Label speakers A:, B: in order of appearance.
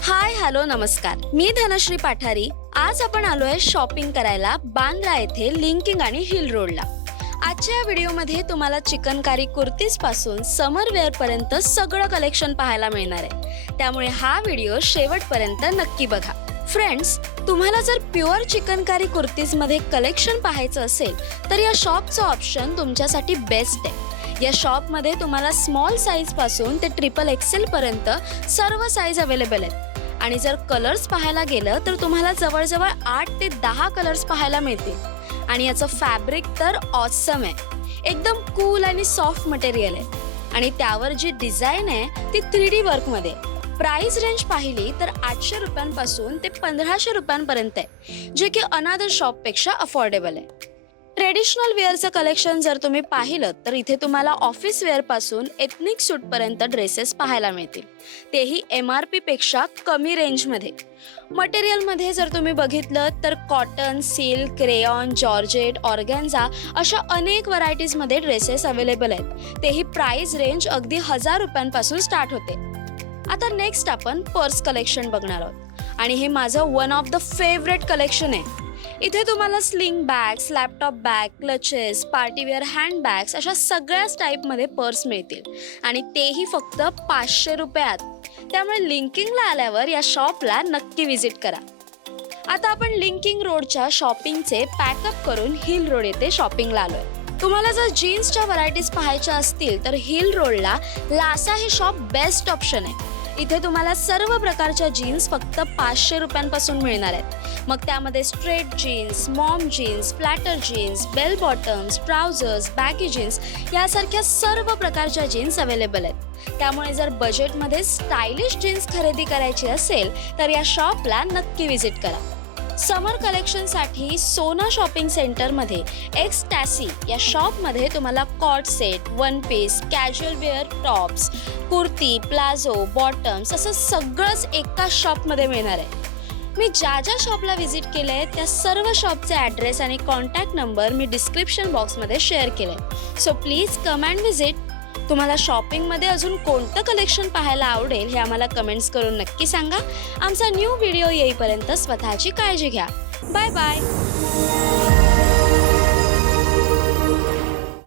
A: Hi hello नमस्कार. मी धनश्री पाठारी. आज आपण आलोय शॉपिंग करायला बांद्रा येथे लिंकिंग आणि हिल रोडला. आजच्या या व्हिडिओमध्ये तुम्हाला चिकनकारी कुर्तीजपासून समरवेअरपर्यंत समर सगळं कलेक्शन पाहायला मिळणार आहे. त्यामुळे हा व्हिडिओ शेवटपर्यंत नक्की बघा. फ्रेंड्स तुम्हाला जर प्युअर चिकनकारी कुर्तीजमध्ये कलेक्शन पाहायचं असेल तर या शॉपचं ऑप्शन तुमच्यासाठी बेस्ट आहे. या शॉपमध्ये तुम्हाला स्मॉल साईजपासून ते ट्रिपल एक्सेलपर्यंत सर्व साईज अवेलेबल आहेत. आणि जर कलर्स पाहायला गेलं तर तुम्हाला जवळजवळ आठ ते दहा कलर्स पाहायला मिळतील. आणि याचं फॅब्रिक तर ऑसम आहे. एकदम कूल आणि सॉफ्ट मटेरियल आहे. आणि त्यावर जी डिझाईन आहे ती थ्री डी वर्कमध्ये प्राइस रेंज पाहिली तर आठशे रुपयांपासून ते पंधराशे रुपयांपर्यंत आहे जे की अनादर शॉपपेक्षा अफोर्डेबल आहे. ट्रेडिशनल वेअरचं कलेक्शन जर तुम्ही पाहिलं तर इथे तुम्हाला ऑफिस वेअरपासून एथनिक सूट पर्यंत ड्रेसेस पाहायला मिळतील. तेही एम आर पी पेक्षा कमी रेंजमध्ये. मटेरियलमध्ये जर तुम्ही बघितलं तर cotton silk rayon georgette organza अशा अनेक व्हरायटीजमध्ये ड्रेसेस अवेलेबल आहेत. तेही प्राइस रेंज अगदी हजार रुपयांपासून स्टार्ट होते. आता नेक्स्ट आपण पर्स कलेक्शन बघणार आहोत. आणि हे माझं one of the favourite collection आहे. इथे तुम्हाला sling bags laptop bag clutches party wear handbags अशा सगळ्याच टाईपमध्ये पर्स मिळतील. आणि तेही फक्त पाचशे रुपयात. त्यामुळे लिंकिंगला आल्यावर या शॉपला नक्की व्हिजिट करा. आता आपण लिंकिंग रोडच्या शॉपिंगचे पॅकअप करून हिल रोड येथे शॉपिंगला आलोय. तुम्हाला जर जीन्सच्या व्हरायटीज पाहायच्या असतील तर हिल रोडला लासा हे शॉप बेस्ट ऑप्शन आहे. इथे तुम्हाला सर्व प्रकारच्या जीन्स फक्त पाचशे रुपयांपासून मिळणार आहेत. मग त्यामध्ये straight jeans mom jeans flatter jeans bell bottoms trousers baggy jeans यासारख्या सर्व प्रकारच्या जीन्स अवेलेबल आहेत. त्यामुळे जर बजेटमध्ये स्टायलिश जीन्स खरेदी करायची असेल तर या शॉपला नक्की व्हिजिट करा. समर कलेक्शनसाठी सोना शॉपिंग सेंटरमध्ये एक्स टॅसी या शॉपमध्ये तुम्हाला coord set one piece casual wear tops kurti palazzo bottoms असं सगळंच एकाच शॉपमध्ये मिळणार आहे. मी ज्या ज्या शॉपला व्हिजिट केले आहे त्या सर्व शॉपचे ॲड्रेस आणि कॉन्टॅक्ट नंबर मी डिस्क्रिप्शन बॉक्समध्ये शेअर केले so please come and visit तुम्हाला शॉपिंगमध्ये अजून कोणतं कलेक्शन पाहायला आवडेल हे आम्हाला कमेंट्स करून नक्की सांगा. आमचा न्यू व्हिडिओ येईपर्यंत स्वतःची काळजी घ्या. Bye bye